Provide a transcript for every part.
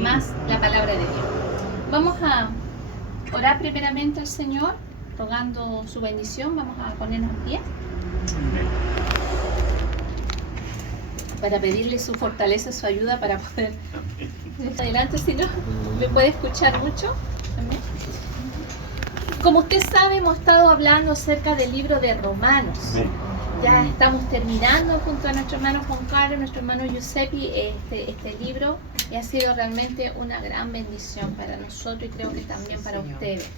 más la palabra de Dios. Vamos a orar primeramente al Señor, rogando su bendición. Vamos a ponernos en pie para pedirle su fortaleza, su ayuda para poder adelante, si no me puede escuchar mucho. Amén. Como usted sabe, hemos estado hablando acerca del libro de Romanos. Ya estamos terminando junto a nuestro hermano Juan Carlos, nuestro hermano Giuseppe, este libro, y ha sido realmente una gran bendición para nosotros y creo que también para ustedes.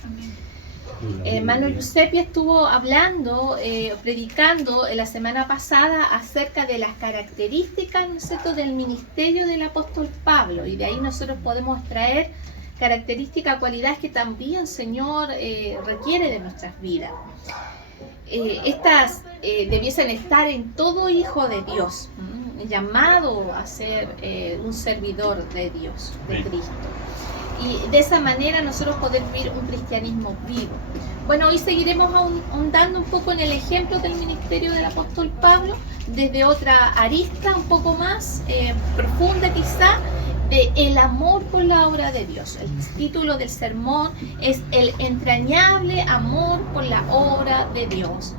Hermano Giuseppe estuvo hablando, predicando la semana pasada acerca de las características, ¿no es cierto?, del ministerio del apóstol Pablo, y de ahí nosotros podemos traer características, cualidades que también el Señor requiere de nuestras vidas. Estas debiesen estar en todo hijo de Dios, llamado a ser un servidor de Dios, de Cristo. Y de esa manera nosotros poder vivir un cristianismo vivo. Bueno, hoy seguiremos ahondando un poco en el ejemplo del ministerio del apóstol Pablo, desde otra arista un poco más profunda quizá, de el amor por la obra de Dios. El título del sermón es el entrañable amor por la obra de Dios.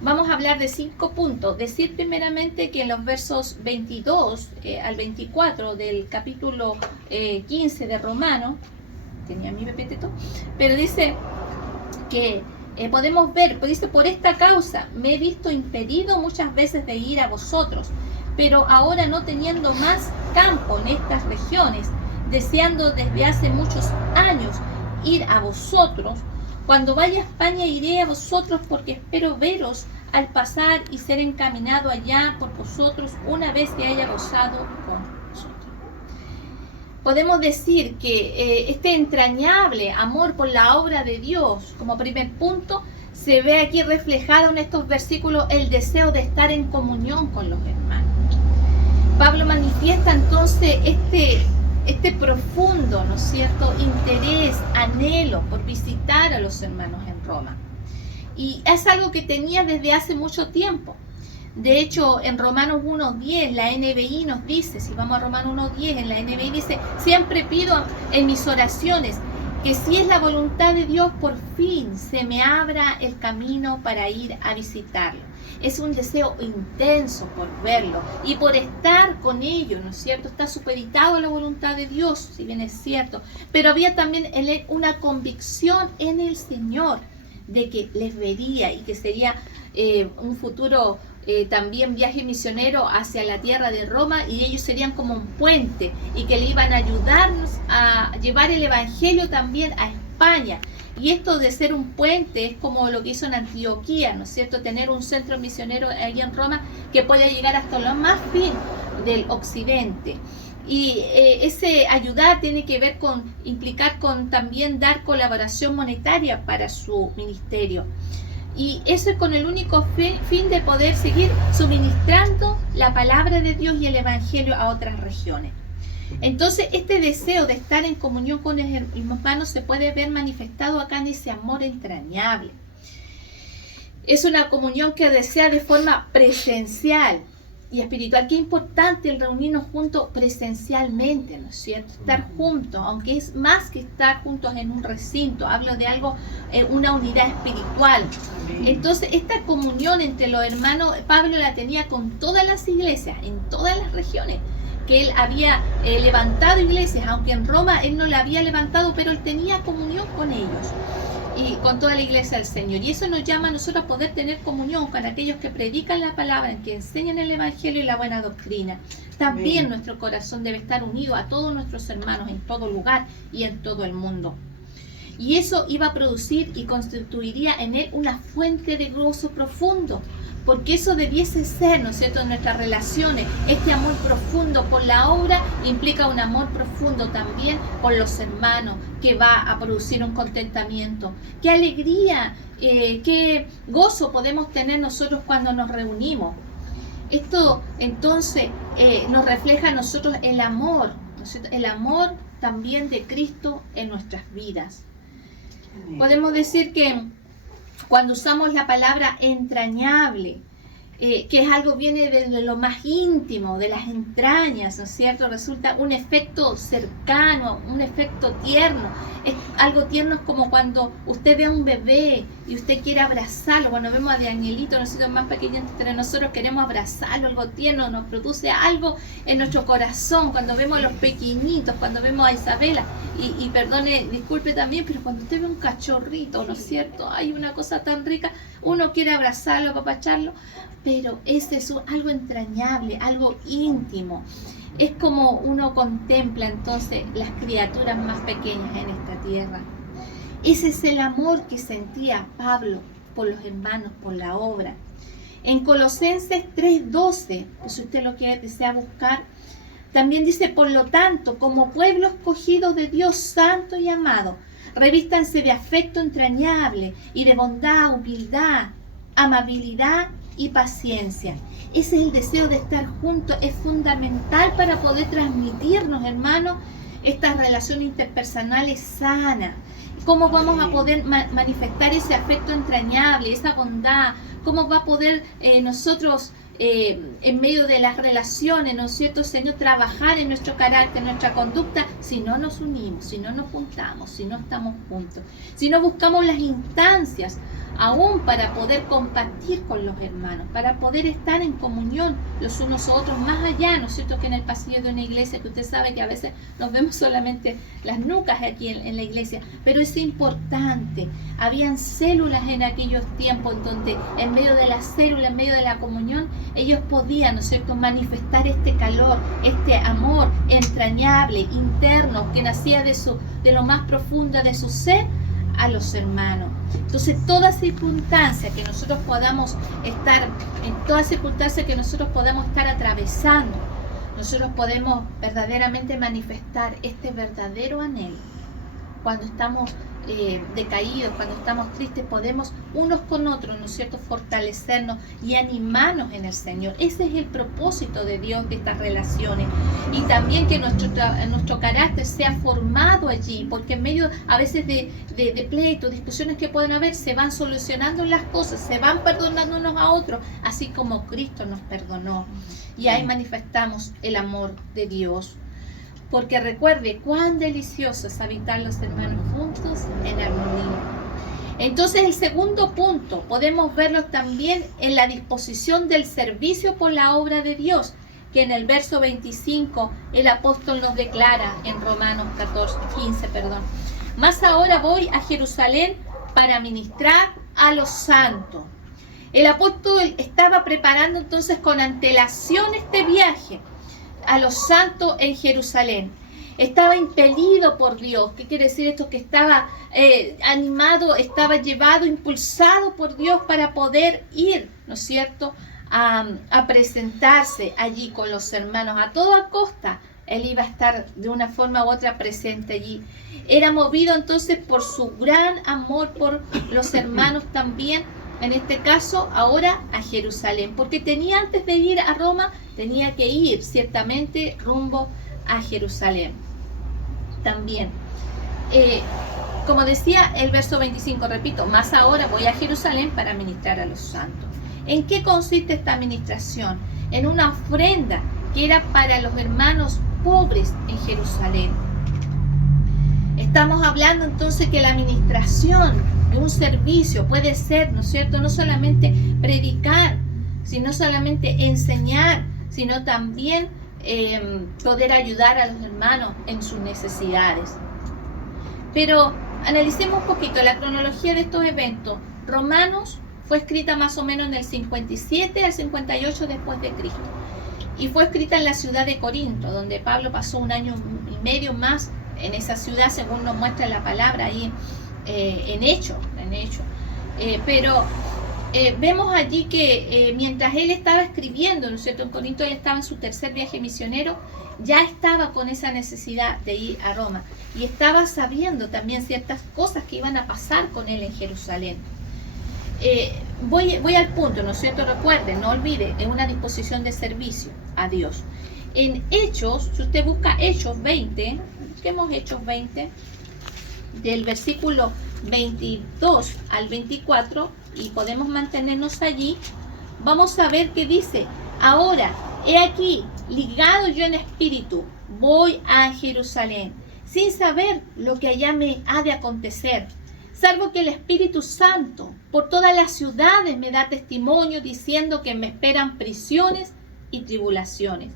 Vamos a hablar de 5 puntos. Decir primeramente que en los versos 22 al 24 del capítulo 15 de Romanos, tenía mi pepeteto, pero dice que podemos ver, dice: por esta causa me he visto impedido muchas veces de ir a vosotros, pero ahora no teniendo más campo en estas regiones, deseando desde hace muchos años ir a vosotros, cuando vaya a España iré a vosotros, porque espero veros al pasar y ser encaminado allá por vosotros una vez que haya gozado con vosotros. Podemos decir que este entrañable amor por la obra de Dios, como primer punto, se ve aquí reflejado en estos versículos el deseo de estar en comunión con los hermanos. Pablo manifiesta entonces este profundo, ¿no es cierto?, interés, anhelo por visitar a los hermanos en Roma. Y es algo que tenía desde hace mucho tiempo. De hecho, en Romanos 1.10, la NBI nos dice, si vamos a Romanos 1.10, en la NBI dice: siempre pido en mis oraciones que, si es la voluntad de Dios, por fin se me abra el camino para ir a visitarlo. Es un deseo intenso por verlo y por estar con ellos, ¿no es cierto? Está supeditado a la voluntad de Dios, si bien es cierto, pero había también en él una convicción en el Señor de que les vería y que sería un futuro también viaje misionero hacia la tierra de Roma, y ellos serían como un puente y que le iban a ayudarnos a llevar el evangelio también a España. Y esto de ser un puente es como lo que hizo en Antioquía, ¿no es cierto?, tener un centro misionero ahí en Roma que pueda llegar hasta lo más fin del occidente. Y ese ayudar tiene que ver con implicar con también dar colaboración monetaria para su ministerio. Y eso es con el único fin de poder seguir suministrando la palabra de Dios y el evangelio a otras regiones. Entonces, este deseo de estar en comunión con los hermanos se puede ver manifestado acá en ese amor entrañable. Es una comunión que desea de forma presencial y espiritual. Qué importante el reunirnos juntos presencialmente, ¿no es cierto? Estar juntos, aunque es más que estar juntos en un recinto. Hablo de algo, una unidad espiritual. Entonces, esta comunión entre los hermanos, Pablo la tenía con todas las iglesias, en todas las regiones, que él había levantado iglesias, aunque en Roma él no la había levantado, pero él tenía comunión con ellos y con toda la iglesia del Señor. Y eso nos llama a nosotros a poder tener comunión con aquellos que predican la palabra, que enseñan el evangelio y la buena doctrina. También Amén. Nuestro corazón debe estar unido a todos nuestros hermanos en todo lugar y en todo el mundo. Y eso iba a producir y constituiría en él una fuente de gozo profundo, porque eso debiese ser, ¿no es cierto?, en nuestras relaciones. Este amor profundo por la obra implica un amor profundo también por los hermanos, que va a producir un contentamiento. Qué alegría, qué gozo podemos tener nosotros cuando nos reunimos. Esto entonces nos refleja a nosotros el amor, ¿no es cierto?, el amor también de Cristo en nuestras vidas. Podemos decir que cuando usamos la palabra entrañable, que es algo viene de lo más íntimo, de las entrañas, ¿no es cierto? Resulta un efecto cercano, un efecto tierno. Es algo tierno, es como cuando usted ve a un bebé y usted quiere abrazarlo. Cuando vemos a Danielito, nosotros más pequeños entre nosotros queremos abrazarlo, algo tierno, nos produce algo en nuestro corazón. Cuando vemos a los pequeñitos, cuando vemos a Isabela, y perdone, disculpe también, pero cuando usted ve un cachorrito, ¿no es cierto? Hay una cosa tan rica, uno quiere abrazarlo, apapacharlo, pero ese es algo entrañable, algo íntimo. Es como uno contempla entonces las criaturas más pequeñas en esta tierra. Ese es el amor que sentía Pablo por los hermanos, por la obra. En Colosenses 3:12, pues si usted lo quiere, desea buscar, también dice: por lo tanto, como pueblo escogido de Dios santo y amado, revístanse de afecto entrañable y de bondad, humildad, amabilidad y paciencia. Ese es el deseo de estar juntos, es fundamental para poder transmitirnos, hermanos, estas relaciones interpersonales sanas. ¿Cómo vamos a poder manifestar ese afecto entrañable, esa bondad? ¿Cómo va a poder nosotros, en medio de las relaciones, ¿no es cierto, Señor, trabajar en nuestro carácter, en nuestra conducta, si no nos unimos, si no nos juntamos, si no estamos juntos, si no buscamos las instancias aún para poder compartir con los hermanos, para poder estar en comunión los unos a otros, más allá, ¿no es cierto?, que en el pasillo de una iglesia, que usted sabe que a veces nos vemos solamente las nucas aquí en la iglesia, pero es importante. Habían células en aquellos tiempos en donde en medio de la célula, en medio de la comunión, ellos podían, ¿no es cierto?, manifestar este calor, este amor entrañable, interno, que nacía de lo más profundo de su ser a los hermanos. Entonces, toda circunstancia que nosotros podamos estar, en toda circunstancia que nosotros podamos estar atravesando, nosotros podemos verdaderamente manifestar este verdadero anhelo. Cuando estamos decaídos, cuando estamos tristes, podemos unos con otros, ¿no es cierto?, fortalecernos y animarnos en el Señor. Ese es el propósito de Dios de estas relaciones. Y también que nuestro carácter sea formado allí, porque en medio a veces de pleitos, discusiones que pueden haber, se van solucionando las cosas, se van perdonando unos a otros, así como Cristo nos perdonó. Y ahí manifestamos el amor de Dios. Porque recuerde cuán delicioso es habitar los hermanos juntos en armonía. Entonces, el segundo punto podemos verlo también en la disposición del servicio por la obra de Dios, que en el verso 25 el apóstol nos declara en Romanos 15. Mas ahora voy a Jerusalén para ministrar a los santos. El apóstol estaba preparando entonces con antelación este viaje a los santos en Jerusalén. Estaba impelido por Dios. ¿Qué quiere decir esto? Que estaba animado, estaba llevado, impulsado por Dios para poder ir, ¿no es cierto?, a presentarse allí con los hermanos. A toda costa, él iba a estar de una forma u otra presente allí. Era movido entonces por su gran amor por los hermanos también, en este caso ahora a Jerusalén, porque tenía, antes de ir a Roma, tenía que ir ciertamente rumbo a Jerusalén también. Como decía el verso 25, repito, más ahora voy a Jerusalén para ministrar a los santos. ¿En qué consiste esta administración? En una ofrenda que era para los hermanos pobres en Jerusalén. Estamos hablando entonces que la administración de un servicio puede ser, ¿no es cierto?, no solamente predicar, sino solamente enseñar, sino también poder ayudar a los hermanos en sus necesidades. Pero analicemos un poquito la cronología de estos eventos. Romanos fue escrita más o menos en el 57 al 58 después de Cristo. Y fue escrita en la ciudad de Corinto, donde Pablo pasó 1 año y medio más en esa ciudad, según nos muestra la palabra ahí en Hechos. Pero vemos allí que mientras él estaba escribiendo, ¿no es cierto?, en Corinto, él estaba en su tercer viaje misionero, ya estaba con esa necesidad de ir a Roma y estaba sabiendo también ciertas cosas que iban a pasar con él en Jerusalén. Voy al punto, ¿no es cierto? Recuerden, no olvide, es una disposición de servicio a Dios. En Hechos, si usted busca Hechos 20, busquemos Hechos 20, del versículo 22 al 24, y podemos mantenernos allí vamos a ver qué dice. Ahora, he aquí, ligado yo en espíritu, voy a Jerusalén, sin saber lo que allá me ha de acontecer, salvo que el Espíritu Santo por todas las ciudades me da testimonio diciendo que me esperan prisiones y tribulaciones.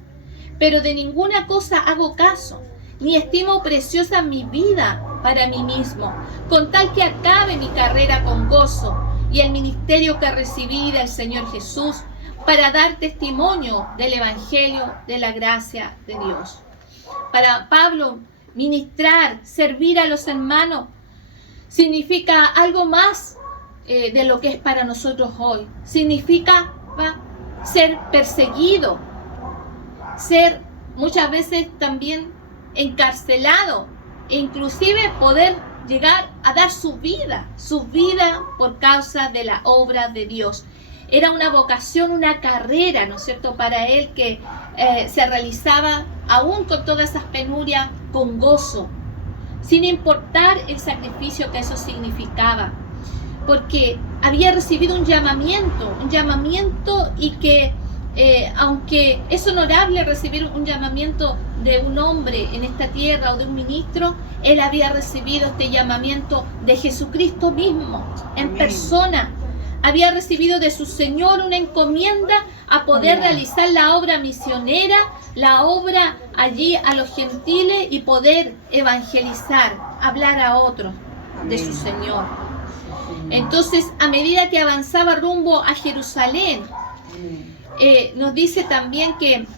Pero de ninguna cosa hago caso, ni estimo preciosa mi vida para mí mismo, con tal que acabe mi carrera con gozo y el ministerio que recibí del Señor Jesús, para dar testimonio del Evangelio de la gracia de Dios. Para Pablo, ministrar, servir a los hermanos, significa algo más de lo que es para nosotros hoy. Significa ser perseguido, ser muchas veces también encarcelado, e inclusive poder llegar a dar su vida por causa de la obra de Dios. Era una vocación, una carrera, ¿no es cierto?, para él que se realizaba aún con todas esas penurias, con gozo, sin importar el sacrificio que eso significaba, porque había recibido un llamamiento y que aunque es honorable recibir un llamamiento de un hombre en esta tierra o de un ministro, él había recibido este llamamiento de Jesucristo mismo, en persona. Había recibido de su Señor una encomienda a poder realizar la obra misionera, la obra allí a los gentiles y poder evangelizar, hablar a otros de su Señor. Entonces, a medida que avanzaba rumbo a Jerusalén, nos dice también que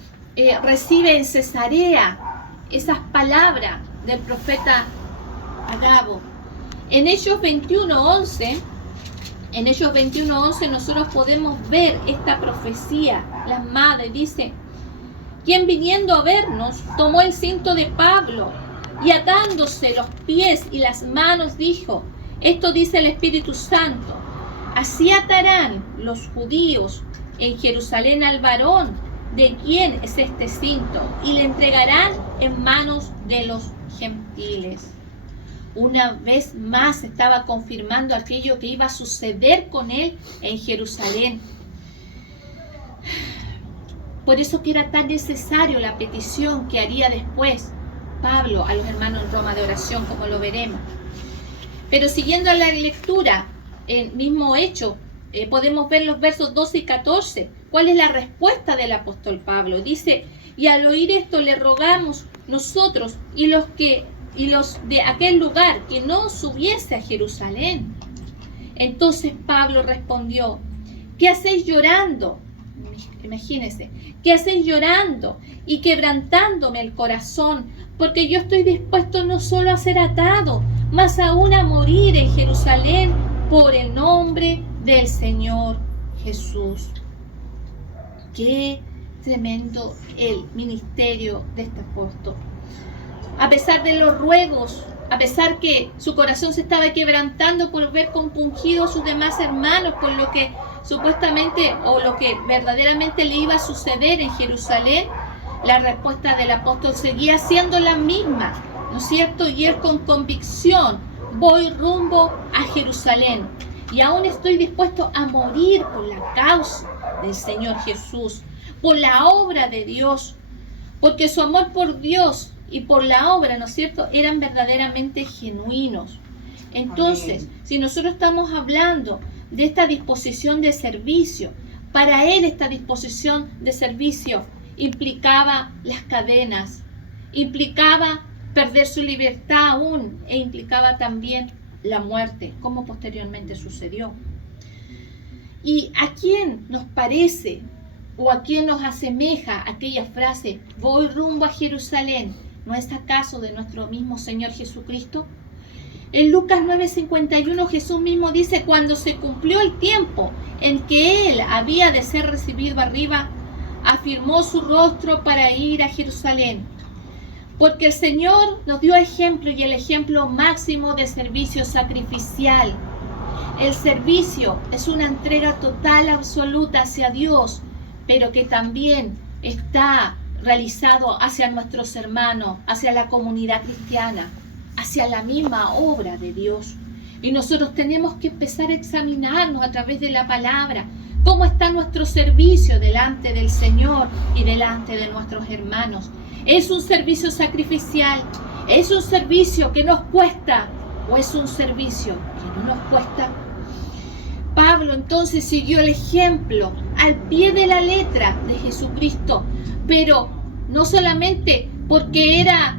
recibe en Cesarea esas palabras del profeta Agabo. En Hechos 21:11, nosotros podemos ver esta profecía plasmada y dice: quien viniendo a vernos tomó el cinto de Pablo y atándose los pies y las manos dijo: esto dice el Espíritu Santo, así atarán los judíos en Jerusalén al varón de quien es este cinto y le entregarán en manos de los gentiles. Una vez más estaba confirmando aquello que iba a suceder con él en Jerusalén. Por eso que era tan necesario la petición que haría después Pablo a los hermanos en Roma de oración, como lo veremos. Pero siguiendo la lectura, el mismo hecho, podemos ver los versos 12 y 14. ¿Cuál es la respuesta del apóstol Pablo? Dice: y al oír esto le rogamos nosotros y los de aquel lugar que no subiese a Jerusalén. Entonces Pablo respondió: ¿qué hacéis llorando? Imagínense, ¿qué hacéis llorando y quebrantándome el corazón? Porque yo estoy dispuesto no solo a ser atado, mas aún a morir en Jerusalén por el nombre del Señor Jesús. Qué tremendo el ministerio de este apóstol. A pesar de los ruegos, a pesar que su corazón se estaba quebrantando por ver compungidos a sus demás hermanos por lo que supuestamente o lo que verdaderamente le iba a suceder en Jerusalén, la respuesta del apóstol seguía siendo la misma, ¿no es cierto? Y él con convicción: voy rumbo a Jerusalén y aún estoy dispuesto a morir por la causa del Señor Jesús, por la obra de Dios, porque su amor por Dios y por la obra, ¿no es cierto?, eran verdaderamente genuinos. Entonces, si nosotros estamos hablando de esta disposición de servicio, para él esta disposición de servicio implicaba las cadenas, implicaba perder su libertad aún, e implicaba también la muerte, como posteriormente sucedió. ¿Y a quién nos parece o a quién nos asemeja aquella frase: voy rumbo a Jerusalén? ¿No es acaso de nuestro mismo Señor Jesucristo? En Lucas 9:51 Jesús mismo dice: cuando se cumplió el tiempo en que Él había de ser recibido arriba, afirmó su rostro para ir a Jerusalén. Porque el Señor nos dio ejemplo, y el ejemplo máximo de servicio sacrificial. El servicio es una entrega total, absoluta hacia Dios, pero que también está realizado hacia nuestros hermanos, hacia la comunidad cristiana, hacia la misma obra de Dios. Y nosotros tenemos que empezar a examinarnos a través de la palabra ¿Cómo está nuestro servicio delante del Señor y delante de nuestros hermanos? ¿Es un servicio sacrificial? ¿Es un servicio que nos cuesta? ¿O es un servicio que no nos cuesta? Pablo entonces siguió el ejemplo al pie de la letra de Jesucristo, pero no solamente porque era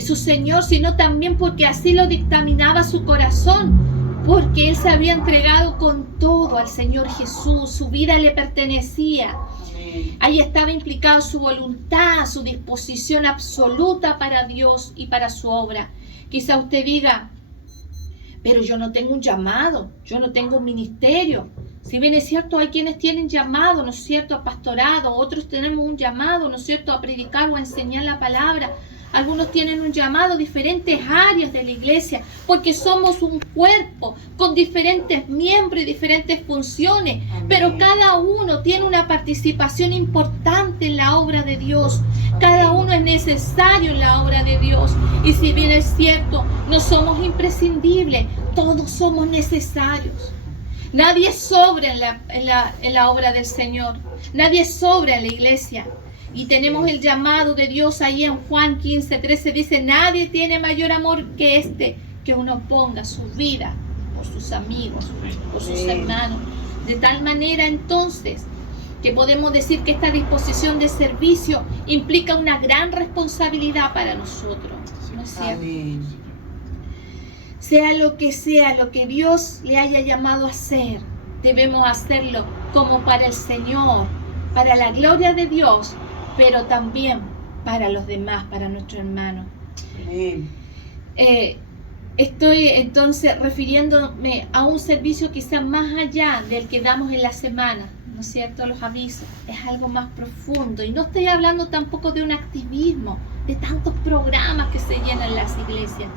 su Señor, sino también porque así lo dictaminaba su corazón, porque él se había entregado con todo al Señor Jesús, su vida le pertenecía. Ahí estaba implicado su voluntad, su disposición absoluta para Dios y para su obra. Quizá usted diga, pero yo no tengo un llamado, yo no tengo un ministerio. Si bien es cierto, hay quienes tienen llamado, ¿no es cierto?, a pastorado, otros tenemos un llamado, ¿no es cierto?, a predicar o a enseñar la palabra. Algunos tienen un llamado a diferentes áreas de la iglesia, porque somos un cuerpo con diferentes miembros y diferentes funciones. Amén. Pero cada uno tiene una participación importante en la obra de Dios. Cada uno es necesario en la obra de Dios. Y si bien es cierto, no somos imprescindibles, todos somos necesarios. Nadie sobra en la obra del Señor. Nadie sobra en la iglesia. Y tenemos el llamado de Dios ahí en Juan 15:13. Dice, nadie tiene mayor amor que este, que uno ponga su vida por sus amigos, por sus hermanos. De tal manera entonces que podemos decir que esta disposición de servicio implica una gran responsabilidad para nosotros. ¿No es cierto? Sea lo que Dios le haya llamado a hacer, debemos hacerlo como para el Señor, para la gloria de Dios, pero también para los demás, para nuestros hermanos. Estoy entonces refiriéndome a un servicio quizás más allá del que damos en la semana, ¿no es cierto?, los avisos. Es algo más profundo. Y no estoy hablando tampoco de un activismo, de tantos programas que se llenan las iglesias,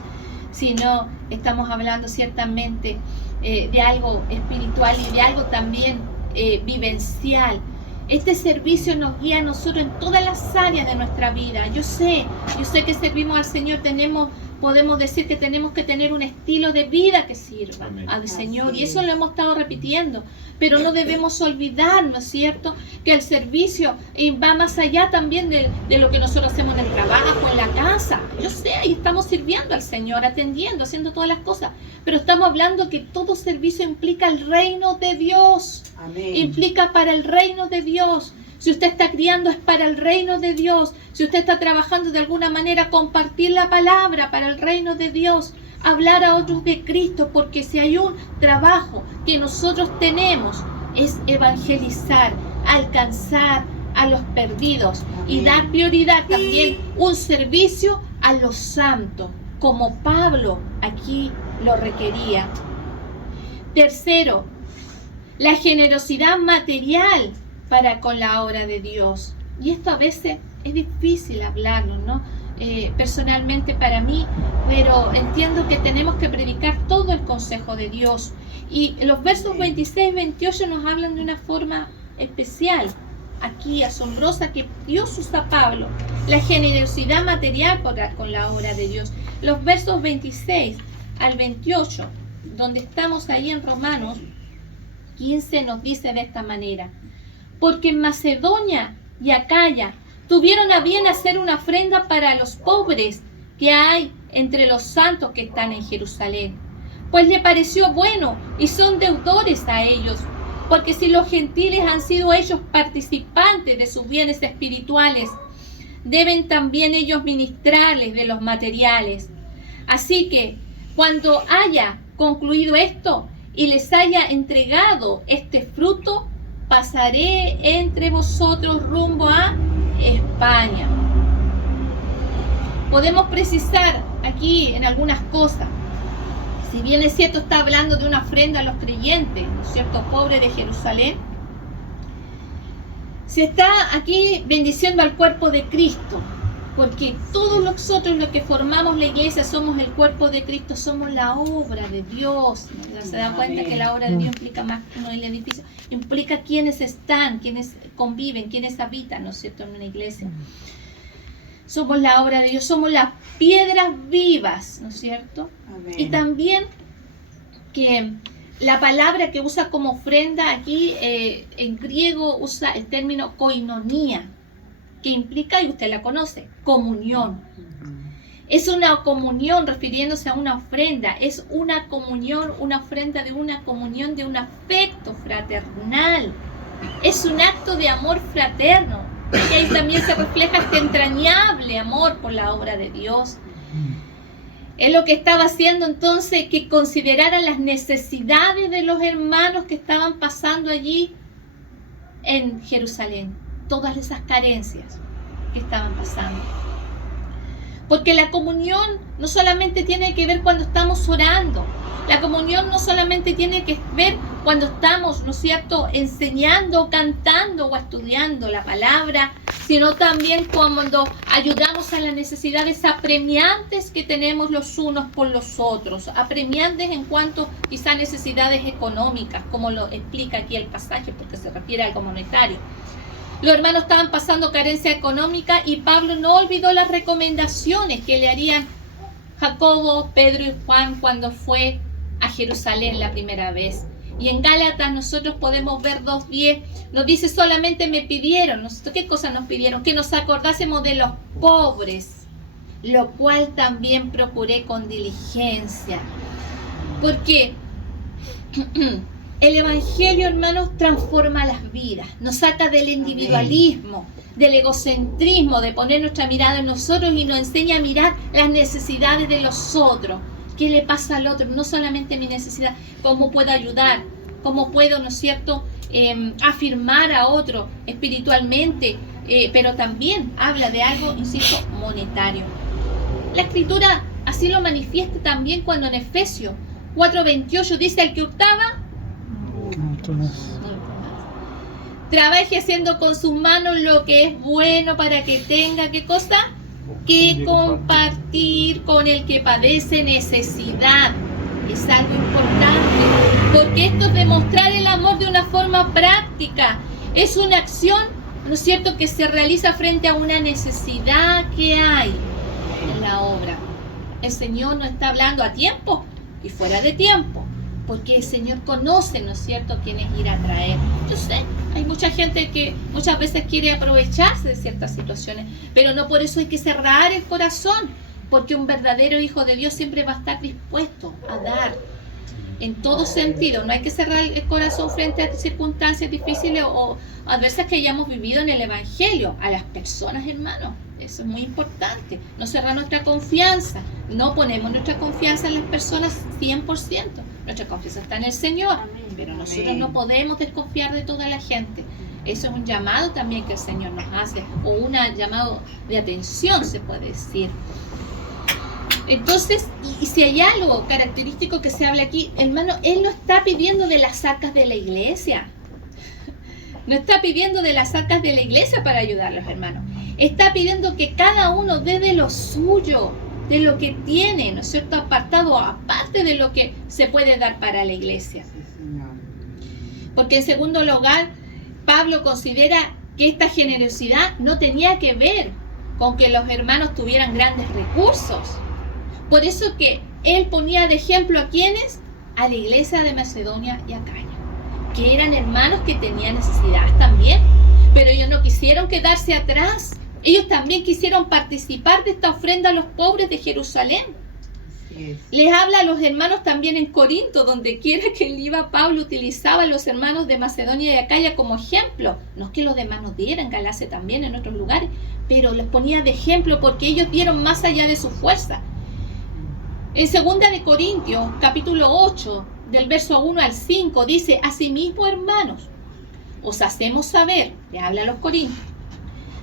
sino estamos hablando ciertamente de algo espiritual y de algo también vivencial. Este servicio nos guía a nosotros en todas las áreas de nuestra vida. Yo sé que servimos al Señor, podemos decir que tenemos que tener un estilo de vida que sirva al Señor, y eso lo hemos estado repitiendo, pero no debemos olvidar, ¿no es cierto?, que el servicio va más allá también de lo que nosotros hacemos en el trabajo, en la casa. Yo sé, ahí estamos sirviendo al Señor, atendiendo, haciendo todas las cosas, pero estamos hablando que todo servicio implica el reino de Dios. Amén. Implica para el reino de Dios. Si usted está criando, es para el reino de Dios. Si usted está trabajando de alguna manera, compartir la palabra para el reino de Dios. Hablar a otros de Cristo, porque si hay un trabajo que nosotros tenemos, es evangelizar, alcanzar a los perdidos. Amén. Y dar prioridad también, un servicio a los santos, como Pablo aquí lo requería. Tercero, la generosidad material para con la obra de Dios. Y esto a veces es difícil hablarlo, ¿no? Personalmente para mí, pero entiendo que tenemos que predicar todo el consejo de Dios. Y los versos 26 y 28 nos hablan de una forma especial, aquí asombrosa, que Dios usa a Pablo, la generosidad material con la obra de Dios. Los versos 26 al 28, donde estamos ahí en Romanos 15, nos dice de esta manera: porque en Macedonia y Acaya tuvieron a bien hacer una ofrenda para los pobres que hay entre los santos que están en Jerusalén, pues le pareció bueno y son deudores a ellos, porque si los gentiles han sido ellos participantes de sus bienes espirituales, deben también ellos ministrarles de los materiales. Así que cuando haya concluido esto y les haya entregado este fruto, pasaré entre vosotros rumbo a España. Podemos precisar aquí en algunas cosas. Si bien es cierto, está hablando de una ofrenda a los creyentes, ¿no es cierto?, pobres de Jerusalén, se está aquí bendiciendo al cuerpo de Cristo, porque todos nosotros los que formamos la iglesia somos el cuerpo de Cristo, somos la obra de Dios. Se dan cuenta que la obra de Dios implica más que no el edificio, implica quienes están, quienes conviven, quienes habitan, ¿no es cierto?, en una iglesia. Somos la obra de Dios, somos las piedras vivas, ¿no es cierto? Amén. Y también que La palabra que usa como ofrenda aquí en griego usa el término koinonía, que implica, y usted la conoce, comunión. Es una comunión refiriéndose a una ofrenda, es una comunión, una ofrenda de una comunión, de un afecto fraternal. Es un acto de amor fraterno, y ahí también se refleja este entrañable amor por la obra de Dios. Es lo que estaba haciendo entonces, que consideraran las necesidades de los hermanos que estaban pasando allí en Jerusalén, todas esas carencias que estaban pasando. Porque la comunión no solamente tiene que ver cuando estamos orando, la comunión no solamente tiene que ver cuando estamos, ¿no es cierto?, enseñando, cantando o estudiando la palabra, sino también cuando ayudamos a las necesidades apremiantes que tenemos los unos por los otros, apremiantes en cuanto quizá necesidades económicas, como lo explica aquí el pasaje, porque se refiere a algo monetario. Los hermanos estaban pasando carencia económica y Pablo no olvidó las recomendaciones que le harían Jacobo, Pedro y Juan cuando fue a Jerusalén la primera vez. Y en Gálatas nosotros podemos ver 2:10, nos dice solamente me pidieron, ¿qué cosa nos pidieron? Que nos acordásemos de los pobres, lo cual también procuré con diligencia. Porque el Evangelio, hermanos, transforma las vidas, nos saca del individualismo, del egocentrismo, de poner nuestra mirada en nosotros y nos enseña a mirar las necesidades de los otros. ¿Qué le pasa al otro? No solamente mi necesidad, ¿cómo puedo ayudar? ¿Cómo puedo, ¿no es cierto?, afirmar a otro espiritualmente? Pero también habla de algo, insisto, monetario. La Escritura así lo manifiesta también cuando en Efesios 4:28 dice: al que hurtaba, trabaje haciendo con sus manos lo que es bueno para que tenga, ¿qué cosa? Que compartir con el que padece necesidad. Es algo importante, porque esto es demostrar el amor de una forma práctica. Es una acción, ¿no es cierto?, que se realiza frente a una necesidad que hay en la obra. El Señor no está hablando a tiempo y fuera de tiempo, porque el Señor conoce, ¿no es cierto?, quién es ir a traer. Yo sé, hay mucha gente que muchas veces quiere aprovecharse de ciertas situaciones, pero no por eso hay que cerrar el corazón, porque un verdadero hijo de Dios siempre va a estar dispuesto a dar en todo sentido. No hay que cerrar el corazón frente a circunstancias difíciles o adversas que hayamos vivido en el Evangelio. A las personas, hermanos, eso es muy importante. No cerrar nuestra confianza, no ponemos nuestra confianza en las personas 100%. Nuestra confianza está en el Señor, pero nosotros no podemos desconfiar de toda la gente. Eso es un llamado también que el Señor nos hace, o un llamado de atención, se puede decir. Entonces, y si hay algo característico que se habla aquí, hermano, Él no está pidiendo de las arcas de la iglesia. No está pidiendo de las arcas de la iglesia para ayudar a los hermanos. Está pidiendo que cada uno dé de lo suyo, de lo que tiene, ¿no es cierto?, apartado, aparte de lo que se puede dar para la iglesia. Porque en segundo lugar, Pablo considera que esta generosidad no tenía que ver con que los hermanos tuvieran grandes recursos. Por eso que él ponía de ejemplo a quienes, a la iglesia de Macedonia y Acaya, que eran hermanos que tenían necesidades también, pero ellos no quisieron quedarse atrás. Ellos también quisieron participar de esta ofrenda a los pobres de Jerusalén. Les habla a los hermanos también en Corinto, donde quiera que él iba, Pablo utilizaba a los hermanos de Macedonia y Acaya como ejemplo. No es que los demás nos dieran, Galacia también en otros lugares, pero los ponía de ejemplo porque ellos dieron más allá de su fuerza. En 2 de Corintios, capítulo 8, del verso 1 al 5, dice: asimismo, hermanos, os hacemos saber, le habla a los corintios,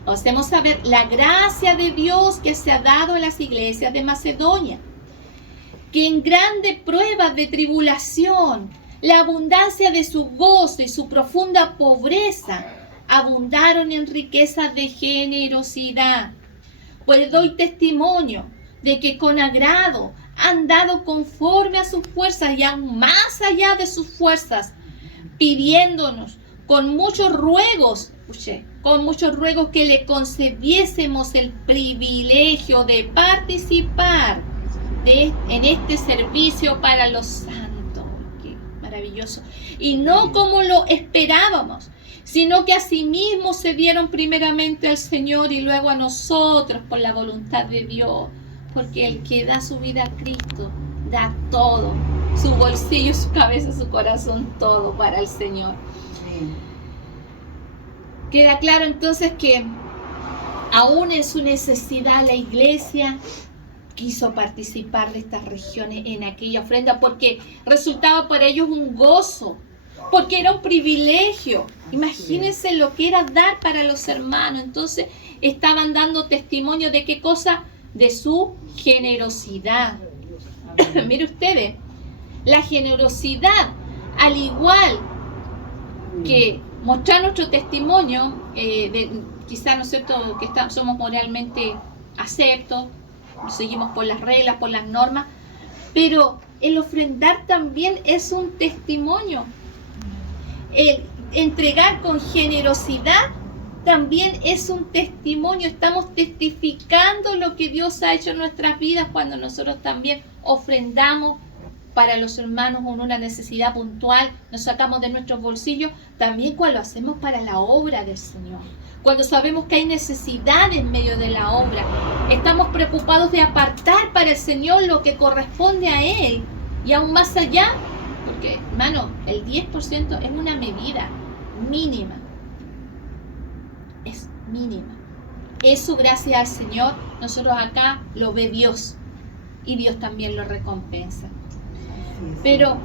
os hacemos saber la gracia de Dios que se ha dado a las iglesias de Macedonia, que en grandes pruebas de tribulación, la abundancia de su gozo y su profunda pobreza abundaron en riquezas de generosidad. Pues doy testimonio de que con agrado han dado conforme a sus fuerzas y aún más allá de sus fuerzas, pidiéndonos con muchos ruegos que le concediésemos el privilegio de participar en este servicio para los santos. Qué maravilloso. Y no como lo esperábamos, sino que asimismo se dieron primeramente al Señor y luego a nosotros por la voluntad de Dios. Porque el que da su vida a Cristo, da todo, su bolsillo, su cabeza, su corazón, todo para el Señor. Queda claro entonces que aún en su necesidad la iglesia quiso participar de estas regiones en aquella ofrenda porque resultaba para ellos un gozo, porque era un privilegio. Imagínense lo que era dar para los hermanos. Entonces estaban dando testimonio de qué cosa, de su generosidad. Mire ustedes, la generosidad, al igual que mostrar nuestro testimonio, quizás, ¿no es cierto?, que somos moralmente aceptos, seguimos por las reglas, por las normas, pero el ofrendar también es un testimonio. El entregar con generosidad también es un testimonio. Estamos testificando lo que Dios ha hecho en nuestras vidas cuando nosotros también ofrendamos para los hermanos con una necesidad puntual, nos sacamos de nuestros bolsillos, también cuando lo hacemos para la obra del Señor. Cuando sabemos que hay necesidad en medio de la obra, estamos preocupados de apartar para el Señor lo que corresponde a Él y aún más allá, porque, hermano, el 10% es una medida mínima. Es mínima. Eso, gracias al Señor, nosotros acá lo ve Dios y Dios también lo recompensa. Pero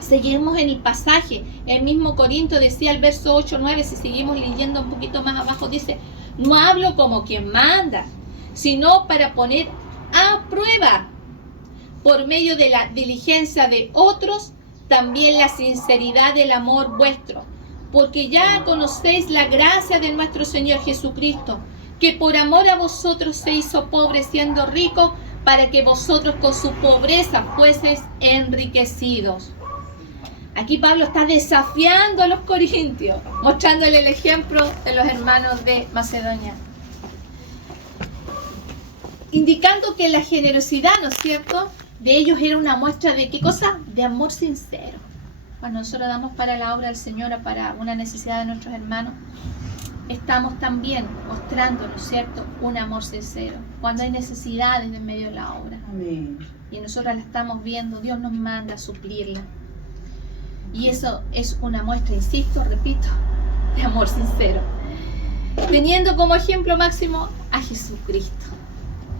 seguimos en el pasaje, el mismo Corinto decía el verso 8-9, si seguimos leyendo un poquito más abajo, dice: no hablo como quien manda, sino para poner a prueba, por medio de la diligencia de otros, también la sinceridad del amor vuestro, porque ya conocéis la gracia de nuestro Señor Jesucristo, que por amor a vosotros se hizo pobre siendo rico, para que vosotros con su pobreza fueseis enriquecidos. Aquí Pablo está desafiando a los corintios, mostrándole el ejemplo de los hermanos de Macedonia, indicando que la generosidad, ¿no es cierto?, de ellos era una muestra de ¿qué cosa? De amor sincero. Cuando nosotros damos para la obra del Señor o para una necesidad de nuestros hermanos, estamos también mostrando, ¿no es cierto?, un amor sincero. Cuando hay necesidades en medio de la obra. Amén. Y nosotros la estamos viendo, Dios nos manda a suplirla. Y eso es una muestra, insisto, repito, de amor sincero. Teniendo como ejemplo máximo a Jesucristo,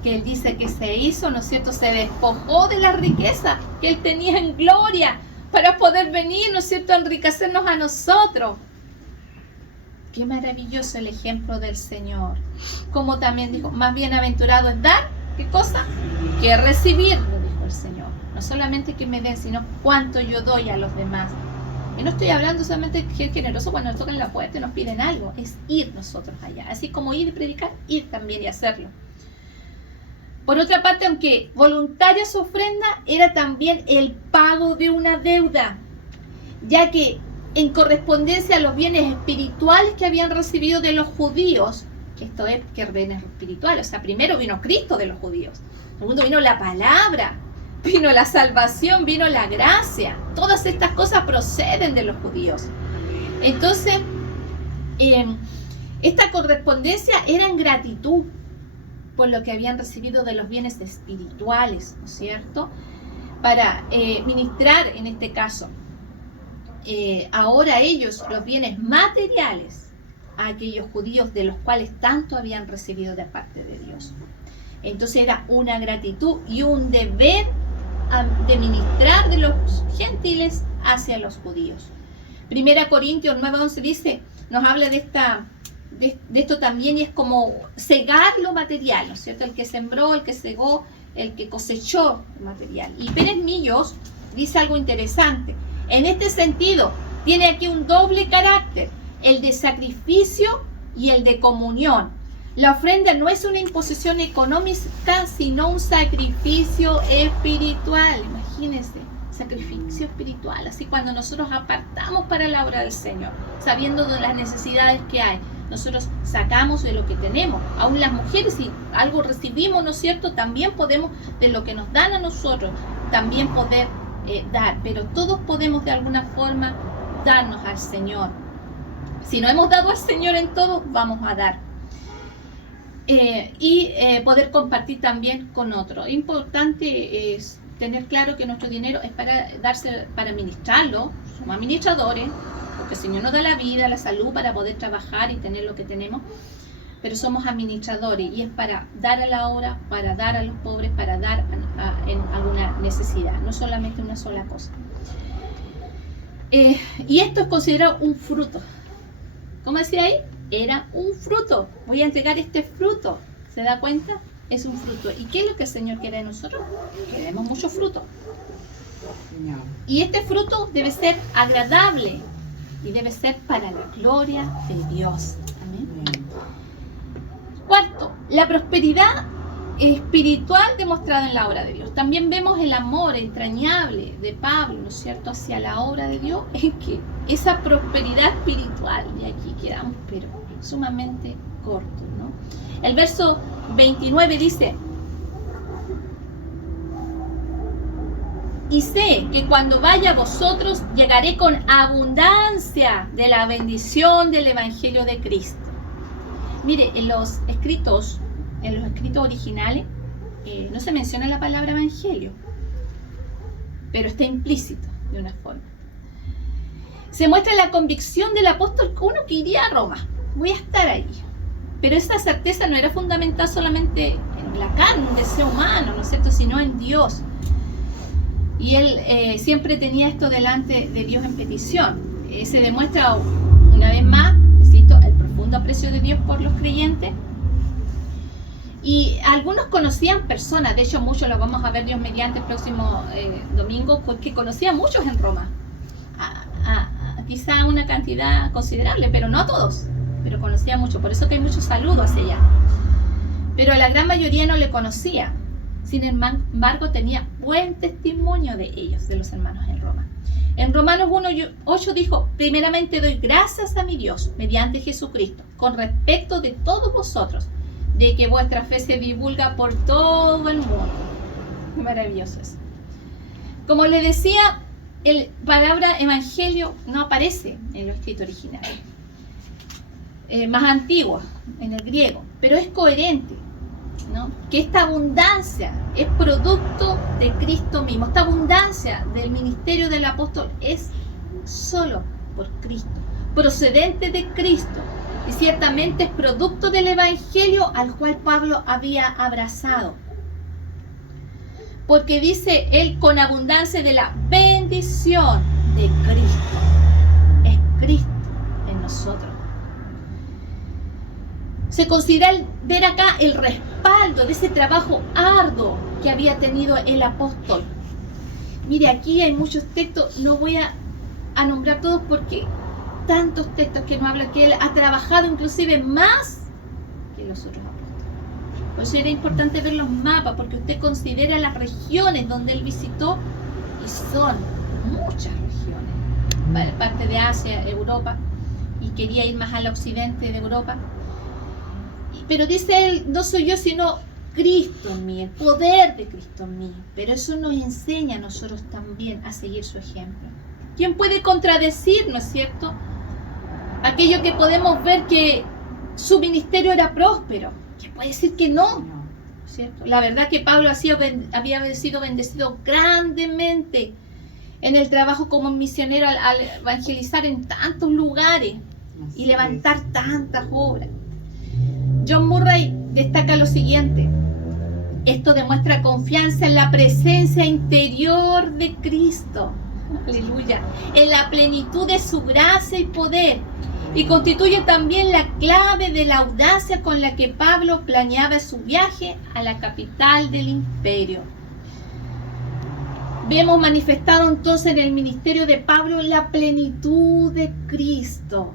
que Él dice que se hizo, ¿no es cierto?, se despojó de la riqueza que Él tenía en gloria para poder venir, ¿no es cierto?, a enriquecernos a nosotros. Qué maravilloso el ejemplo del Señor. Como también dijo, más bienaventurado es dar, ¿qué cosa?, que recibir, lo dijo el Señor. No solamente que me den, sino cuánto yo doy a los demás. Y no estoy hablando solamente de ser generoso cuando nos tocan la puerta y nos piden algo. Es ir nosotros allá. Así como ir y predicar, ir también y hacerlo. Por otra parte, aunque voluntaria su ofrenda, era también el pago de una deuda, ya que en correspondencia a los bienes espirituales que habían recibido de los judíos, esto es que bienes espirituales, o sea, primero vino Cristo de los judíos, segundo vino la palabra, vino la salvación, vino la gracia, todas estas cosas proceden de los judíos. Entonces, esta correspondencia era en gratitud por lo que habían recibido de los bienes espirituales, ¿no es cierto?, para ministrar en este caso. Ahora ellos los bienes materiales a aquellos judíos de los cuales tanto habían recibido de parte de Dios. Entonces era una gratitud y un deber de ministrar de los gentiles hacia los judíos. 1 Corintios 9:11 dice, nos habla de esto también, y es como cegar lo material, ¿no es cierto? El que sembró, el que cegó, el que cosechó el material. Y Pérez Millos dice algo interesante. En este sentido, tiene aquí un doble carácter, el de sacrificio y el de comunión. La ofrenda no es una imposición económica, sino un sacrificio espiritual. Imagínense, sacrificio espiritual. Así cuando nosotros apartamos para la obra del Señor, sabiendo de las necesidades que hay, nosotros sacamos de lo que tenemos. Aún las mujeres, si algo recibimos, ¿no es cierto?, también podemos, de lo que nos dan a nosotros, también poder dar, pero todos podemos de alguna forma darnos al Señor. Si no hemos dado al Señor en todo, vamos a dar. Y poder compartir también con otros. Importante es tener claro que nuestro dinero es para darse, para administrarlo. Somos administradores, porque el Señor nos da la vida, la salud para poder trabajar y tener lo que tenemos. Pero somos administradores y es para dar a la obra, para dar a los pobres, para dar en alguna necesidad, no solamente una sola cosa. Y esto es considerado un fruto. ¿Cómo decía ahí? Era un fruto. Voy a entregar este fruto. ¿Se da cuenta? Es un fruto. ¿Y qué es lo que el Señor quiere de nosotros? Que demos mucho fruto. No. Y este fruto debe ser agradable y debe ser para la gloria de Dios. Amén. Cuarto, la prosperidad espiritual demostrada en la obra de Dios. También vemos el amor entrañable de Pablo, ¿no es cierto?, hacia la obra de Dios, en que esa prosperidad espiritual, y aquí quedamos, pero sumamente corto, ¿no? El verso 29 dice: y sé que cuando vaya a vosotros llegaré con abundancia de la bendición del Evangelio de Cristo. Mire, en los escritos originales no se menciona la palabra evangelio, pero está implícito de una forma. Se muestra la convicción del apóstol uno que iría a Roma. Voy a estar allí. Pero esa certeza no era fundamental solamente en la carne, un deseo humano, ¿no es cierto?, sino en Dios. Y él siempre tenía esto delante de Dios en petición. Se demuestra una vez más, el profundo aprecio de Dios por los creyentes. Y algunos conocían personas, de hecho muchos los vamos a ver Dios mediante el próximo domingo, que conocían muchos en Roma. Quizá una cantidad considerable, pero no a todos, pero conocía mucho. Por eso que hay muchos saludos hacia allá. Pero la gran mayoría no le conocía. Sin embargo, tenía buen testimonio de ellos, de los hermanos en Roma. En Romanos 1:8 dijo: primeramente doy gracias a mi Dios mediante Jesucristo con respecto de todos vosotros, de que vuestra fe se divulga por todo el mundo. Qué maravilloso es. Como le decía, la palabra evangelio no aparece en los escritos originales, más antiguos, en el griego, pero es coherente, ¿no? Que esta abundancia es producto de Cristo mismo. Esta abundancia del ministerio del apóstol es solo por Cristo, procedente de Cristo, y ciertamente es producto del evangelio al cual Pablo había abrazado, porque dice él: con abundancia de la bendición de Cristo. Es Cristo en nosotros. Se considera ver acá el respaldo de ese trabajo arduo que había tenido el apóstol. Mire, aquí hay muchos textos, no voy a nombrar todos porque tantos textos que nos hablan que él ha trabajado inclusive más que los otros apóstoles. Por eso era importante ver los mapas, porque usted considera las regiones donde él visitó, y son muchas regiones, parte de Asia, Europa, y quería ir más al occidente de Europa. Pero dice él: no soy yo sino Cristo en mí, el poder de Cristo en mí. Pero eso nos enseña a nosotros también a seguir su ejemplo. ¿Quién puede contradecir, no es cierto, aquello que podemos ver que su ministerio era próspero? ¿Quién puede decir que no? ¿Cierto? La verdad que Pablo había sido bendecido grandemente en el trabajo como misionero al evangelizar en tantos lugares y levantar tantas obras. John Murray destaca lo siguiente: esto demuestra confianza en la presencia interior de Cristo, aleluya, en la plenitud de su gracia y poder, y constituye también la clave de la audacia con la que Pablo planeaba su viaje a la capital del imperio. Vemos manifestado entonces en el ministerio de Pablo la plenitud de Cristo.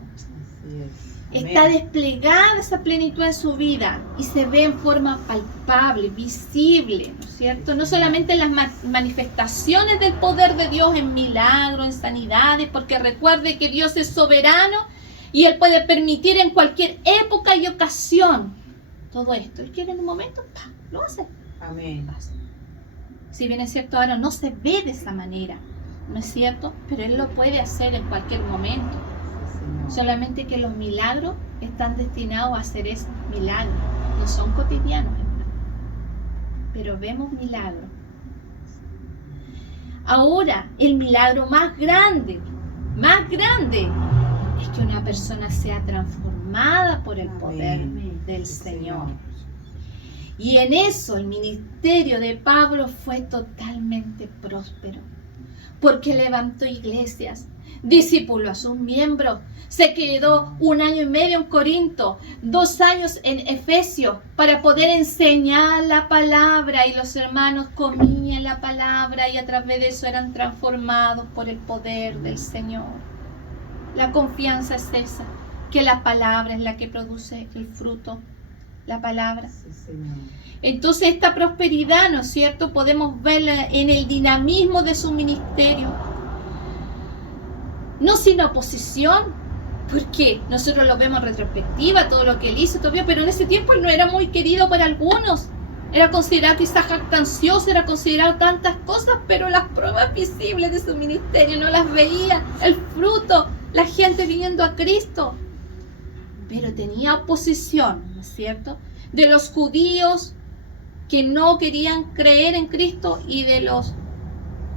Está desplegada esa plenitud en su vida y se ve en forma palpable, visible, ¿no es cierto? No solamente en las manifestaciones del poder de Dios, en milagros, en sanidades, porque recuerde que Dios es soberano y Él puede permitir en cualquier época y ocasión todo esto. Él quiere en un momento, lo hace. Amén. Si bien es cierto, ahora no se ve de esa manera, ¿no es cierto? Pero Él lo puede hacer en cualquier momento. Solamente que los milagros están destinados a ser esos milagros. No son cotidianos, hermano. Pero vemos milagros. Ahora, el milagro más grande es que una persona sea transformada por el poder del Señor. Y en eso el ministerio de Pablo fue totalmente próspero, porque levantó iglesias, discipuló a sus miembros, se quedó 1 año y medio en Corinto, 2 años en Efesios para poder enseñar la palabra, y los hermanos comían la palabra y a través de eso eran transformados por el poder del Señor. La confianza es esa, que la palabra es la que produce el fruto, la palabra. Entonces esta prosperidad, ¿no es cierto?, podemos verla en el dinamismo de su ministerio, no sin oposición, porque nosotros lo vemos en retrospectiva, todo lo que él hizo, pero en ese tiempo él no era muy querido por algunos, era considerado quizás jactancioso, era considerado tantas cosas, pero las pruebas visibles de su ministerio no las veía, el fruto, la gente viniendo a Cristo. Pero tenía oposición, ¿no es cierto?, de los judíos que no querían creer en Cristo y de los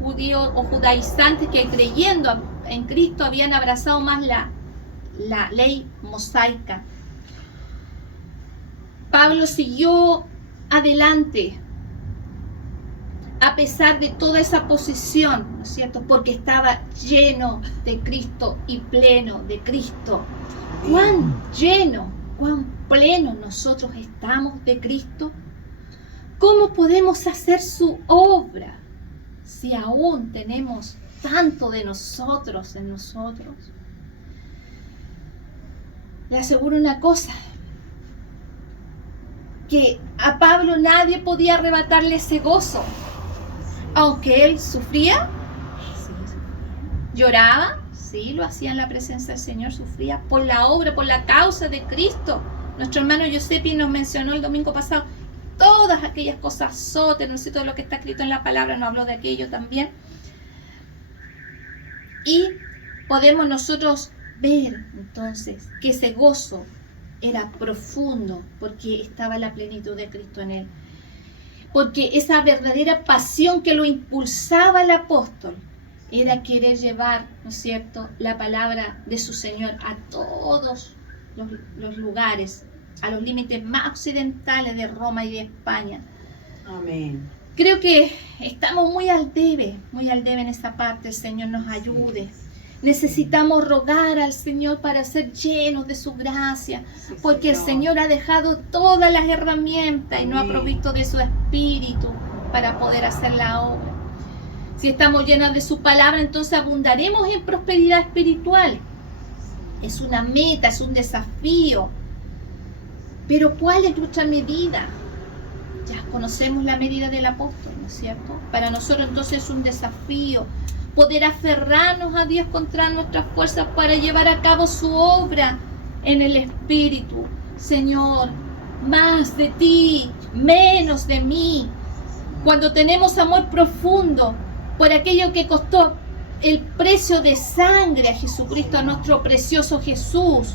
judíos o judaizantes que creyendo en Cristo habían abrazado más la ley mosaica. Pablo siguió adelante a pesar de toda esa oposición, ¿no es cierto?, porque estaba lleno de Cristo y pleno de Cristo. ¿Cuán lleno, cuán pleno nosotros estamos de Cristo? ¿Cómo podemos hacer su obra si aún tenemos tanto de nosotros en nosotros? Le aseguro una cosa, que a Pablo nadie podía arrebatarle ese gozo, aunque él sufría, lloraba, sí, lo hacía en la presencia del Señor, sufría por la obra, por la causa de Cristo. Nuestro hermano Giuseppe nos mencionó el domingo pasado todas aquellas cosas, azotes, no sé, todo lo que está escrito en la palabra, nos habló de aquello también. Y podemos nosotros ver entonces que ese gozo era profundo porque estaba la plenitud de Cristo en él. Porque esa verdadera pasión que lo impulsaba al apóstol era querer llevar, ¿no es cierto?, la palabra de su Señor a todos los lugares, a los límites más occidentales de Roma y de España. Amén. Creo que estamos muy al debe en esa parte. El Señor nos ayude. Necesitamos rogar al Señor para ser llenos de su gracia, porque el Señor ha dejado todas las herramientas y nos ha provisto de su Espíritu para poder hacer la obra. Si estamos llenos de su palabra, entonces abundaremos en prosperidad espiritual. Es una meta, es un desafío. Pero ¿cuál es nuestra medida? Ya conocemos la medida del apóstol, ¿no es cierto? Para nosotros entonces es un desafío poder aferrarnos a Dios contra nuestras fuerzas para llevar a cabo su obra en el Espíritu. Señor, más de ti, menos de mí. Cuando tenemos amor profundo por aquello que costó el precio de sangre a Jesucristo, a nuestro precioso Jesús,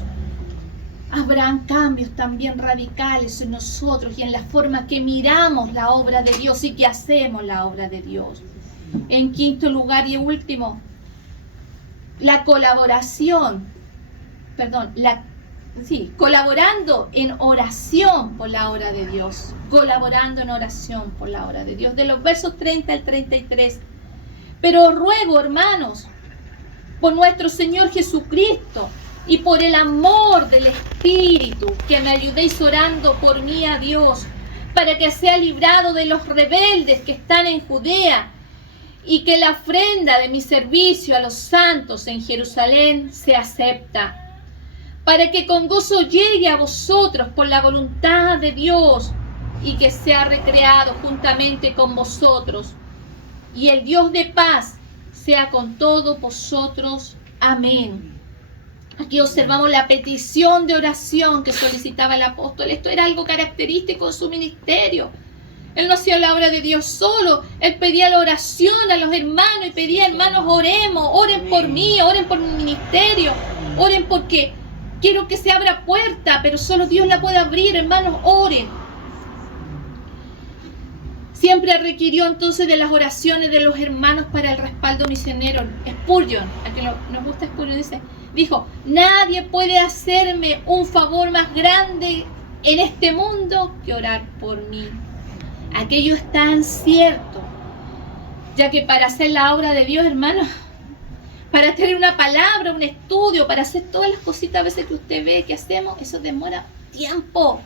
habrán cambios también radicales en nosotros y en la forma que miramos la obra de Dios y que hacemos la obra de Dios. En quinto lugar y último, colaborando en oración por la obra de Dios. Colaborando en oración por la obra de Dios. De los versos 30 al 33. Pero os ruego, hermanos, por nuestro Señor Jesucristo y por el amor del Espíritu, que me ayudéis orando por mí a Dios, para que sea librado de los rebeldes que están en Judea, y que la ofrenda de mi servicio a los santos en Jerusalén se acepta, para que con gozo llegue a vosotros por la voluntad de Dios, y que sea recreado juntamente con vosotros. Y el Dios de paz sea con todos vosotros. Amén. Aquí observamos la petición de oración que solicitaba el apóstol. Esto era algo característico de su ministerio. Él no hacía la obra de Dios solo. Él pedía la oración a los hermanos y pedía, hermanos, oremos, oren por mí, oren por mi ministerio, oren porque quiero que se abra puerta, pero solo Dios la puede abrir, hermanos, oren. Siempre requirió entonces de las oraciones de los hermanos para el respaldo misionero. Spurgeon, a que nos gusta Spurgeon, dijo, nadie puede hacerme un favor más grande en este mundo que orar por mí. Aquello es tan cierto, ya que para hacer la obra de Dios, hermanos, para tener una palabra, un estudio, para hacer todas las cositas a veces que usted ve que hacemos, eso demora tiempo.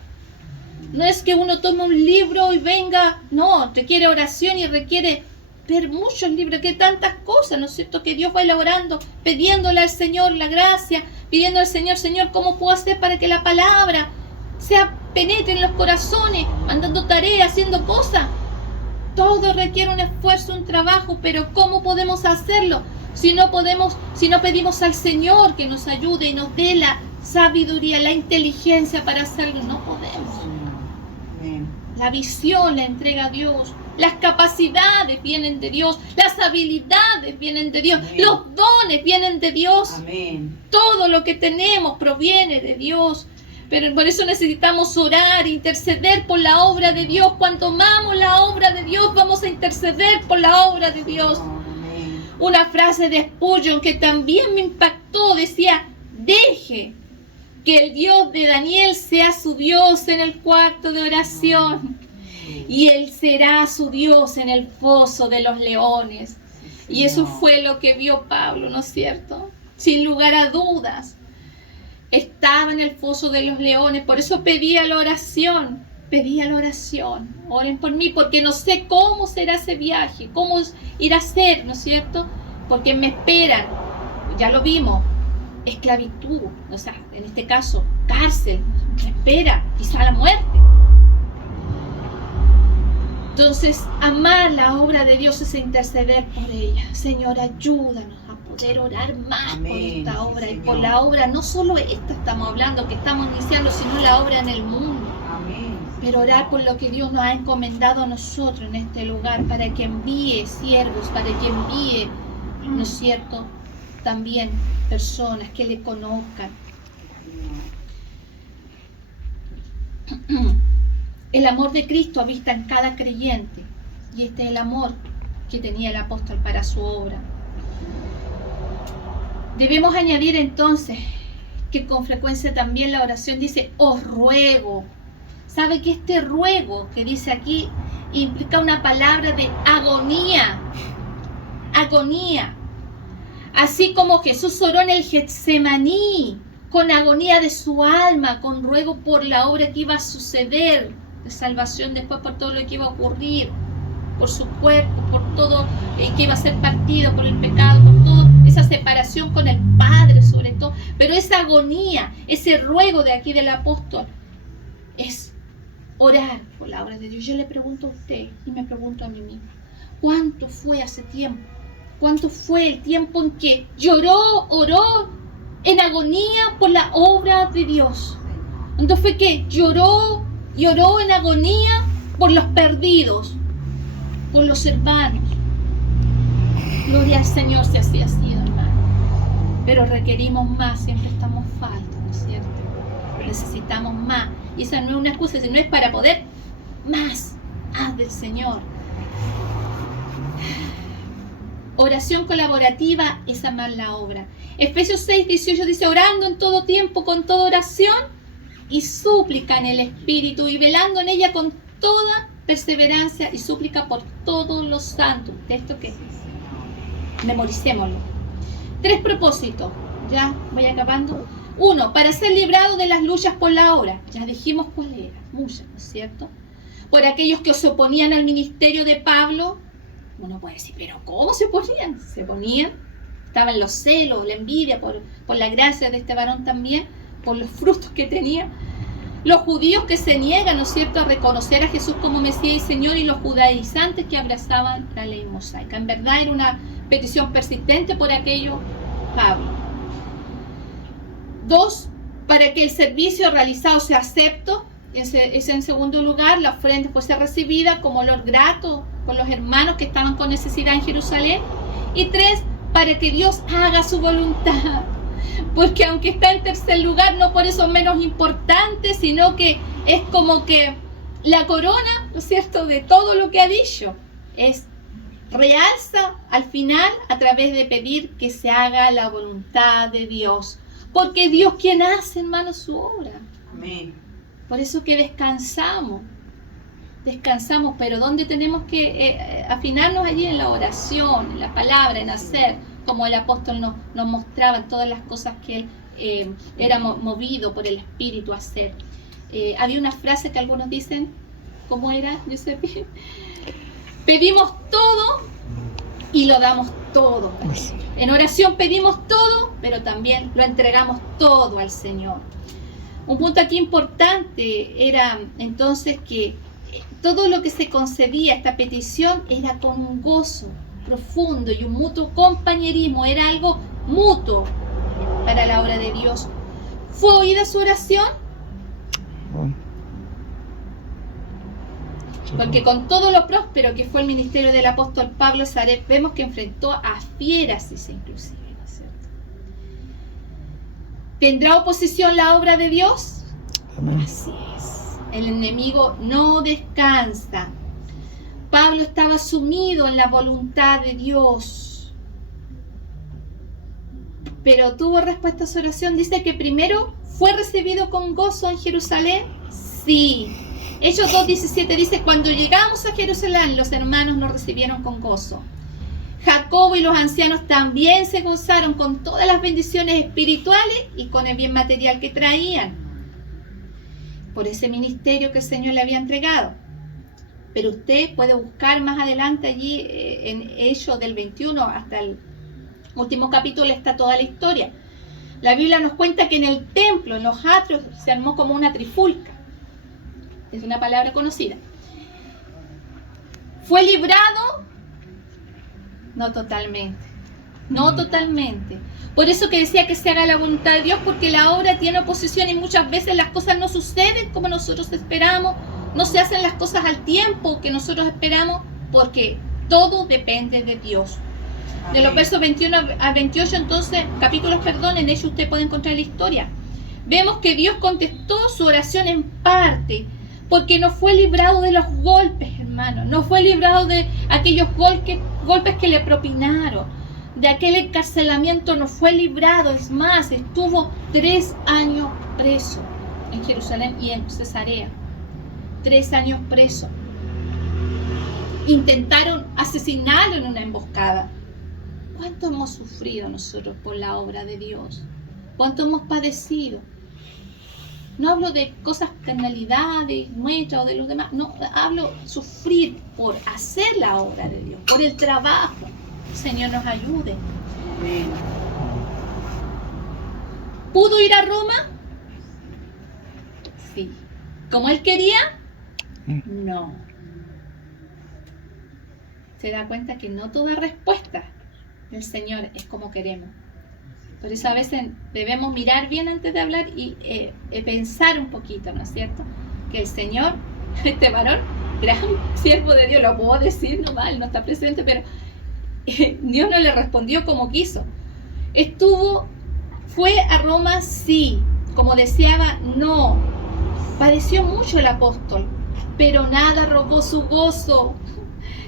No es que uno tome un libro y venga, no, requiere oración y requiere ver muchos libros, que tantas cosas, ¿no es cierto?, que Dios va elaborando, pidiéndole al Señor la gracia, pidiendo al Señor, Señor, ¿cómo puedo hacer para que la palabra penetre en los corazones, mandando tareas, haciendo cosas? Todo requiere un esfuerzo, un trabajo, pero ¿cómo podemos hacerlo? Si no pedimos al Señor que nos ayude y nos dé la sabiduría, la inteligencia para hacerlo, no podemos. La visión la entrega Dios, las capacidades vienen de Dios, las habilidades vienen de Dios, los dones vienen de Dios. Amén. Todo lo que tenemos proviene de Dios. Pero por eso necesitamos orar, interceder por la obra de Dios. Cuando amamos la obra de Dios, vamos a interceder por la obra de Dios. Amén. Una frase de Spurgeon que también me impactó, decía, deje que el Dios de Daniel sea su Dios en el cuarto de oración, y Él será su Dios en el foso de los leones. Y eso fue lo que vio Pablo, ¿no es cierto? Sin lugar a dudas. Estaba en el foso de los leones, por eso pedía la oración. Oren por mí, porque no sé cómo será ese viaje, cómo irá a ser, ¿no es cierto? Porque me esperan, ya lo vimos, esclavitud, o sea, en este caso, cárcel, me espera, quizá la muerte. Entonces, amar la obra de Dios es interceder por ella. Señor, ayúdanos a poder orar más. Amén, por esta obra. Señor. Y por la obra, no solo esta estamos hablando, que estamos iniciando, sino la obra en el mundo. Amén. Pero orar por lo que Dios nos ha encomendado a nosotros en este lugar, para que envíe siervos, para que envíe, ¿no es cierto?, también personas que le conozcan. El amor de Cristo habita en cada creyente, y este es el amor que tenía el apóstol para su obra. Debemos añadir entonces que con frecuencia también la oración dice, os ruego. ¿Sabe que este ruego que dice aquí implica una palabra de agonía? Agonía. Así como Jesús oró en el Getsemaní, con agonía de su alma, con ruego por la obra que iba a suceder, de salvación después, por todo lo que iba a ocurrir, por su cuerpo, por todo que iba a ser partido por el pecado, por toda esa separación con el Padre sobre todo. Pero esa agonía, ese ruego de aquí del apóstol, es orar por la obra de Dios. Yo le pregunto a usted y me pregunto a mí misma, ¿cuánto fue hace tiempo? ¿Cuánto fue el tiempo en que oró en agonía por la obra de Dios? ¿Cuánto fue que lloró y oró en agonía por los perdidos, por los hermanos? Gloria al Señor si así ha sido, hermano. Pero requerimos más, siempre estamos faltos, ¿no es cierto? Necesitamos más. Y esa no es una excusa, sino es para poder más. Haz del Señor. Oración colaborativa es amar la obra. Efesios 6:18 dice, orando en todo tiempo con toda oración y súplica en el Espíritu, y velando en ella con toda perseverancia y súplica por todos los santos. Texto que memoricémoslo. 3 propósitos. Ya voy acabando. 1, para ser librado de las luchas por la obra. Ya dijimos cuál era. Muchas, ¿no es cierto? Por aquellos que se oponían al ministerio de Pablo. Uno puede decir, ¿pero cómo se oponían? Se oponían. Estaban los celos, la envidia por la gracia de este varón también, por los frutos que tenía. Los judíos que se niegan, ¿no es cierto?, a reconocer a Jesús como Mesías y Señor, y los judaizantes que abrazaban la ley mosaica. En verdad era una petición persistente por aquello, Pablo. 2, para que el servicio realizado sea acepto Es en segundo lugar, la ofrenda fuese recibida como olor grato por los hermanos que estaban con necesidad en Jerusalén. Y 3, para que Dios haga su voluntad. Porque aunque está en tercer lugar, no por eso menos importante, sino que es como que la corona, ¿no es cierto?, de todo lo que ha dicho. Realza al final a través de pedir que se haga la voluntad de Dios. Porque es Dios quien hace, hermano, su obra. Amén. Por eso que descansamos, pero ¿dónde tenemos que afinarnos? Allí en la oración, en la palabra, en hacer, como el apóstol nos mostraba en todas las cosas que él era movido por el Espíritu a hacer. Había una frase que algunos dicen, ¿cómo era, Giuseppe? Pedimos todo y lo damos todo. En oración pedimos todo, pero también lo entregamos todo al Señor. Un punto aquí importante era entonces que todo lo que se concedía, esta petición, era con un gozo profundo y un mutuo compañerismo, era algo mutuo para la obra de Dios. ¿Fue oída su oración? Porque con todo lo próspero que fue el ministerio del apóstol Pablo, vemos que enfrentó a fieras, dice inclusive, ¿no es cierto? ¿Tendrá oposición la obra de Dios? Amén. Así es. El enemigo no descansa. Pablo estaba sumido en la voluntad de Dios. Pero tuvo respuesta a su oración. Dice que primero fue recibido con gozo en Jerusalén. Sí. Hechos 2:17 dice, cuando llegamos a Jerusalén, los hermanos nos recibieron con gozo. Jacobo y los ancianos también se gozaron con todas las bendiciones espirituales y con el bien material que traían, por ese ministerio que el Señor le había entregado. Pero usted puede buscar más adelante allí, en Hechos del 21 hasta el último capítulo, está toda la historia. La Biblia nos cuenta que en el templo, en los atrios, se armó como una trifulca. Es una palabra conocida. ¿Fue librado? No totalmente. No totalmente. Por eso que decía que se haga la voluntad de Dios, porque la obra tiene oposición y muchas veces las cosas no suceden como nosotros esperamos, no se hacen las cosas al tiempo que nosotros esperamos, porque todo depende de Dios. De los versos 21 a 28, entonces, capítulos, en ellos usted puede encontrar la historia. Vemos que Dios contestó su oración en parte, porque no fue librado de los golpes, hermano, no fue librado de aquellos golpes que le propinaron, de aquel encarcelamiento no fue librado. Es más, estuvo 3 años preso en Jerusalén y en Cesarea. 3 años preso. Intentaron asesinarlo en una emboscada. ¿Cuánto hemos sufrido nosotros por la obra de Dios? ¿Cuánto hemos padecido? No hablo de cosas, carnalidades nuestras o de los demás. No, hablo sufrir por hacer la obra de Dios, por el trabajo. El Señor nos ayude. ¿Pudo ir a Roma? Sí. ¿Como él quería? No. Se da cuenta que no toda respuesta del Señor es como queremos. Por eso a veces debemos mirar bien antes de hablar y pensar un poquito, ¿no es cierto? Que el Señor, este varón, gran siervo de Dios, lo puedo decir nomás, él no está presente, pero Dios no le respondió como quiso. Fue a Roma, sí, como deseaba, no. Padeció mucho el apóstol, pero nada robó su gozo.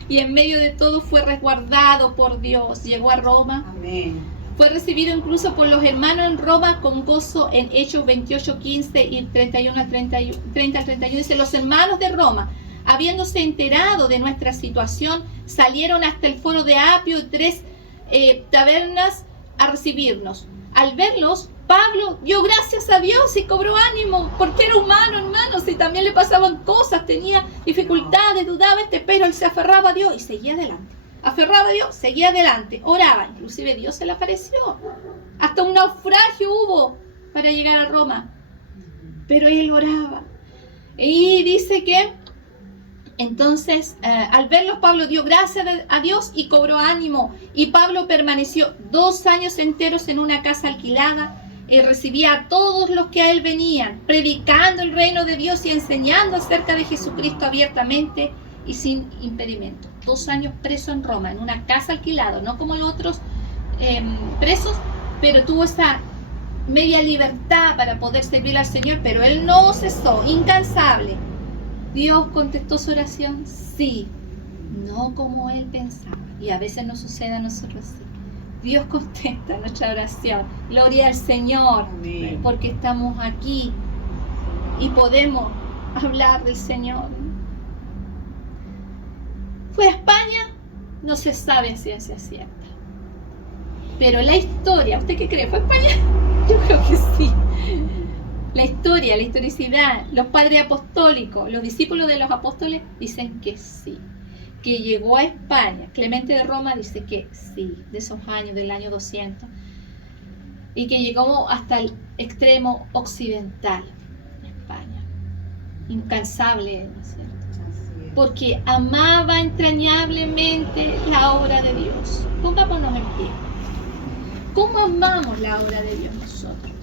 Y en medio de todo fue resguardado por Dios. Llegó a Roma. Amén. Fue recibido incluso por los hermanos en Roma con gozo en Hechos 28:15 y 30 al 31. Dice, los hermanos de Roma, habiéndose enterado de nuestra situación, salieron hasta el foro de Apio y 3 tabernas a recibirnos. Al verlos, Pablo dio gracias a Dios y cobró ánimo, porque era humano, hermanos, y también le pasaban cosas, tenía dificultades, dudaba, pero él se aferraba a Dios y seguía adelante. Aferraba a Dios, seguía adelante, oraba, inclusive Dios se le apareció. Hasta un naufragio hubo para llegar a Roma, pero él oraba. Y dice que entonces, al verlos, Pablo dio gracias a Dios y cobró ánimo. Y Pablo permaneció 2 años enteros en una casa alquilada recibía a todos los que a él venían, predicando el reino de Dios y enseñando acerca de Jesucristo abiertamente y sin impedimento. 2 años preso en Roma, en una casa alquilada, no como los otros presos, pero tuvo esa media libertad para poder servir al Señor, pero él no cesó, incansable. ¿Dios contestó su oración? Sí, no como él pensaba, y a veces nos sucede a nosotros así. Dios contesta nuestra oración. Gloria al Señor, Amén. porque estamos aquí y podemos hablar del Señor. ¿Fue a España? No se sabe si es cierta. Pero la historia, ¿usted qué cree? ¿Fue a España? Yo creo que sí. La historia, la historicidad, los padres apostólicos, los discípulos de los apóstoles dicen que sí. Que llegó a España. Clemente de Roma dice que sí, de esos años, del año 200. Y que llegó hasta el extremo occidental de España. Incansable, ¿no es cierto? Porque amaba entrañablemente la obra de Dios. Pongámonos en pie. ¿Cómo amamos la obra de Dios nosotros?